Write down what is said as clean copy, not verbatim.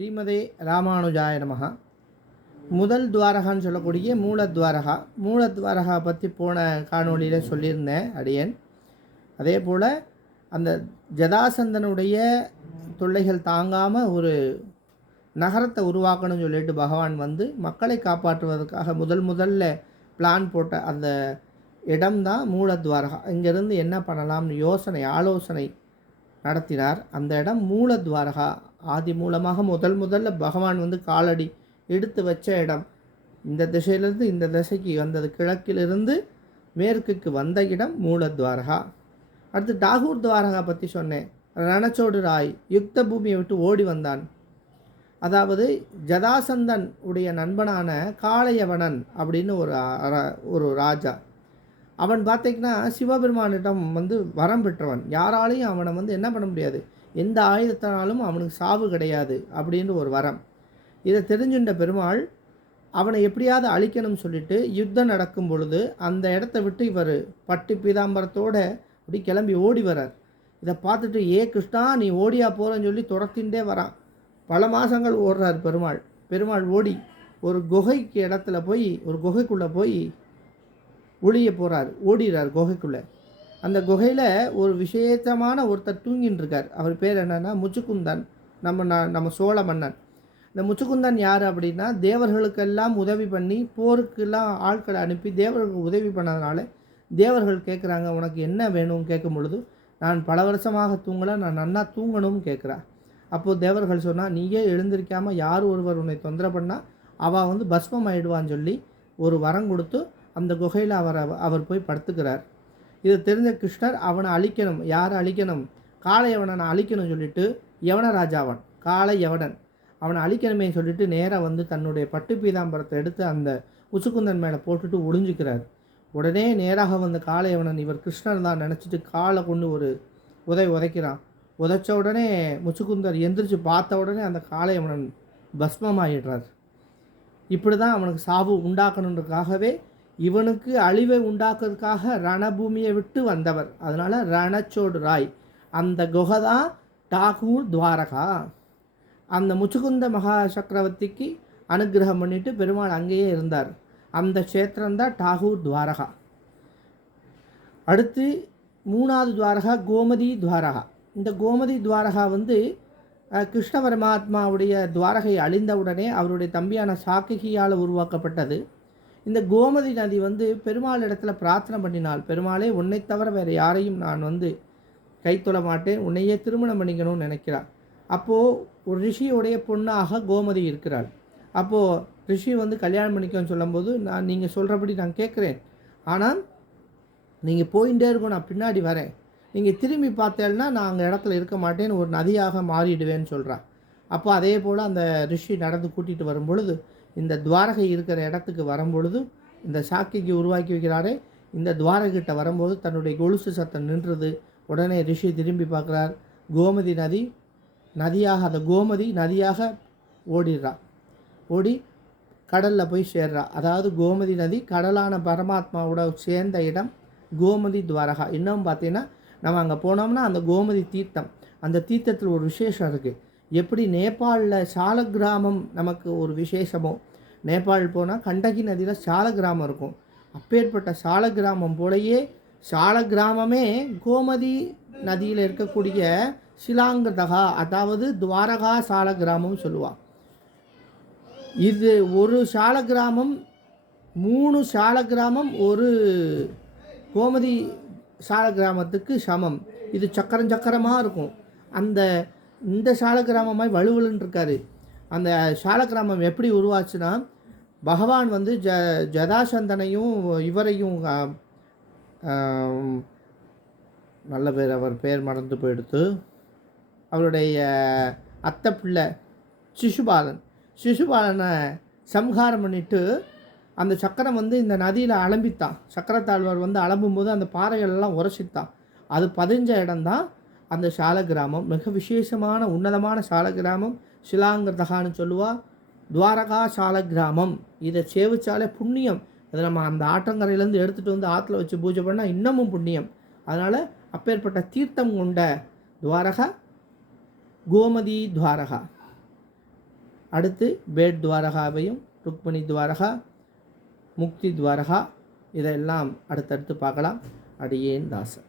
ஸ்ரீமதே ராமானுஜாய நமஹ. முதல் துவாரகான்னு சொல்லக்கூடிய மூலத்வாரகா. மூலத்வாரகா பற்றி போன காணொலியில் சொல்லியிருந்தேன் அடியேன். அதே போல் அந்த ஜதாசந்தனுடைய தொல்லைகள் தாங்காமல் ஒரு நகரத்தை உருவாக்கணும்னு சொல்லிட்டு பகவான் வந்து மக்களை காப்பாற்றுவதற்காக முதல்ல பிளான் போட்ட அந்த இடம்தான் மூலத்வாரகா. இங்கேருந்து என்ன பண்ணலாம்னு ஆலோசனை நடத்தினார். அந்த இடம் மூலத்வாரகா. ஆதி மூலமாக முதல்ல பகவான் வந்து காலடி எடுத்து வச்ச இடம். இந்த திசையிலிருந்து இந்த திசைக்கு வந்தது, கிழக்கிலிருந்து மேற்குக்கு வந்த இடம் மூலத்வாரகா. அடுத்து டாகூர் துவாரகா பற்றி சொன்னேன். ரணச்சோடு ராய் யுக்த பூமியை விட்டு ஓடி வந்தான். அதாவது ஜதாசந்தன் உடைய நண்பனான காளையவனன் அப்படின்னு ஒரு ராஜா. அவன் பார்த்திங்கன்னா சிவபெருமானிடம் வந்து வரம் பெற்றவன். யாராலையும் அவனை வந்து என்ன பண்ண முடியாது, எந்த ஆயுதத்தினாலும் அவனுக்கு சாவு கிடையாது அப்படின்னு ஒரு வரம். இதை தெரிஞ்சுட்ட பெருமாள் அவனை எப்படியாவது அழிக்கணும்னு சொல்லிட்டு யுத்தம் நடக்கும் பொழுது அந்த இடத்த விட்டு இவர் பட்டு பீதாம்பரத்தோடு அப்படி கிளம்பி ஓடி வரார். இதை பார்த்துட்டு கிருஷ்ணா நீ ஓடியா போகிறன்னு சொல்லி துரத்தின்ண்டே வரான். பல மாதங்கள் ஓடுறார் பெருமாள் ஓடி ஒரு குகைக்குள்ளே போய் ஒளிய போகிறார், ஓடிறார் குகைக்குள்ளே. அந்த குகையில் ஒரு விசேஷமான ஒருத்தர் தூங்கின்னு இருக்கார். அவர் பேர் என்னென்னா முச்சுக்குந்தன். நம்ம சோழ மன்னன். இந்த முச்சுக்குந்தன் யார் அப்படின்னா, தேவர்களுக்கெல்லாம் உதவி பண்ணி போருக்கெல்லாம் ஆட்களை அனுப்பி தேவர்களுக்கு உதவி பண்ணதுனால தேவர்கள் கேட்குறாங்க உனக்கு என்ன வேணும்னு கேட்கும் பொழுது, நான் பல வருஷமாக தூங்கலை, நான் நன்னா தூங்கணும்னு கேட்குறா. அப்போது தேவர்கள் சொன்னால், நீயே எழுந்திருக்காமல் யார் ஒருவர் உன்னை தொந்தரவு பண்ணால் அவள் வந்து பஸ்மம் ஆயிடுவான்னு சொல்லி ஒரு வரம் கொடுத்து அந்த குகையில் அவர் போய் படுத்துக்கிறார். இது தெரிஞ்ச கிருஷ்ணர் அவனை அழிக்கணும். யாரை அழிக்கணும்? காளையவனை அழிக்கணும்னு சொல்லிட்டு யவனராஜாவன் காளையவனன் அவனை அழிக்கணுமே சொல்லிட்டு நேராக வந்து தன்னுடைய பட்டு பீதாம்பரத்தை எடுத்து அந்த முச்சுக்குந்தன் மேலே போட்டுட்டு ஒளிஞ்சிக்கிறார். உடனே நேராக வந்த காளையவனன் இவர் கிருஷ்ணர் தான் நினச்சிட்டு காலை கொண்டு ஒரு உதைக்கிறான். உதைச்ச உடனே முச்சுக்குந்தர் எந்திரிச்சு பார்த்த உடனே அந்த காளையவனன் பஸ்மமாயிடுறார். இப்படி தான் அவனுக்கு சாவு உண்டாக்கணுன்றதுக்காகவே, இவனுக்கு அழிவை உண்டாக்குறதுக்காக ரணபூமியை விட்டு வந்தவர். அதனால் ரணச்சோடு ராய். அந்த குகை தான் டாகூர் துவாரகா. அந்த முச்சுக்குந்த மகா சக்கரவர்த்திக்கு அனுகிரகம் பண்ணிட்டு பெருமாள் அங்கேயே இருந்தார். அந்த க்ஷேத்திரம்தான் டாகூர் துவாரகா. அடுத்து மூணாவது துவாரகா கோமதி துவாரகா. இந்த கோமதி துவாரகா வந்து கிருஷ்ண பரமாத்மாவுடைய துவாரகை அழிந்தவுடனே அவருடைய தம்பியான சாக்கிகியால் உருவாக்கப்பட்டது. இந்த கோமதி நதி வந்து பெருமாள் இடத்துல பிரார்த்தனை பண்ணினாள். பெருமாளே, உன்னை தவிர வேறு யாரையும் நான் வந்து கை தொழ மாட்டேன், உன்னையே திருமணம் பண்ணிக்கணும்னு நினைக்கிறாள். அப்போது ஒரு ரிஷியோடைய பொண்ணாக கோமதி இருக்கிறாள். அப்போது ரிஷி வந்து கல்யாணம் பண்ணிக்கணும்னு சொல்லும்போது, நீங்கள் சொல்கிறபடி நான் கேட்குறேன், ஆனால் நீங்கள் போயிட்டே இருக்கும், நான் பின்னாடி வரேன், நீங்கள் திரும்பி பார்த்தேன்னா நான் அங்கே இடத்துல இருக்க மாட்டேன்னு, ஒரு நதியாக மாறிடுவேன்னு சொல்கிறான். அப்போ அதே போல் அந்த ரிஷி நடந்து கூட்டிகிட்டு வரும்பொழுது இந்த துவாரகை இருக்கிற இடத்துக்கு வரும்பொழுது இந்த சாக்கிக்கு உருவாக்கி வைக்கிறாரே, இந்த துவாரகிட்ட வரும்போது தன்னுடைய கொலுசு சத்தம் நின்றுது. உடனே ரிஷி திரும்பி பார்க்குறார். கோமதி நதியாக அந்த கோமதி நதியாக ஓடி கடலில் போய் சேர்றா. அதாவது கோமதி நதி கடலான பரமாத்மாவோட சேர்ந்த இடம் கோமதி துவாரகா. இன்னும் பார்த்தீங்கன்னா நம்ம அங்கே போனோம்னா அந்த கோமதி தீர்த்தம், அந்த தீர்த்தத்தில் ஒரு விசேஷம் இருக்குது. எப்படி நேபாளில் சாலக்கிராமம் நமக்கு ஒரு விசேஷமோ, நேபாள் போனால் கண்டகி நதியில் சாலக்கிராமம் இருக்கும். அப்பேற்பட்ட சாலக்கிராமம் போலயே சாலக்கிராமமே கோமதி நதியில் இருக்கக்கூடிய சிலாங்கதகா, அதாவது துவாரகா சாலக்கிராமம் சொல்லுவாள். இது ஒரு சாலக்கிராமம், 3 சாலக்கிராமம் ஒரு கோமதி சாலக்கிராமத்துக்கு சமம். இது சக்கரமாக இருக்கும். இந்த சாலக்கிராமமாய் வலுவலுன்னு இருக்காரு. அந்த சாலக்கிராமம் எப்படி உருவாச்சுன்னா, பகவான் வந்து ஜதாசந்தனையும் இவரையும் நல்ல பேர், அவர் பேர் மறந்து போயிடுத்து, அவருடைய அத்தை பிள்ளை சிசுபாலனை சம்ஹாரம் பண்ணிட்டு அந்த சக்கரம் வந்து இந்த நதியில் அலம்பித்தான். சக்கரத்தாழ்வார் வந்து அலம்பும்போது அந்த பாறைகளெல்லாம் உரைச்சித்தான். அது பதிஞ்ச இடம்தான் அந்த சாலக்கிராமம். மிக விசேஷமான உன்னதமான சாலக்கிராமம். சிலாங்கதகான்னு சொல்லுவா. துவாரகா சாலக்கிராமம். இதை சேவிச்சாலே புண்ணியம். அதை நம்ம அந்த ஆற்றங்கரையிலேருந்து எடுத்துகிட்டு வந்து ஆற்றுல வச்சு பூஜை பண்ணால் இன்னமும் புண்ணியம். அதனால் அப்பேற்பட்ட தீர்த்தம் கொண்ட துவாரகா கோமதி துவாரகா. அடுத்து பேட் துவாரகாவையும் ருக்மிணி துவாரகா, முக்தி துவாரகா இதெல்லாம் அடுத்தடுத்து பார்க்கலாம். அடியேன் தாசன்.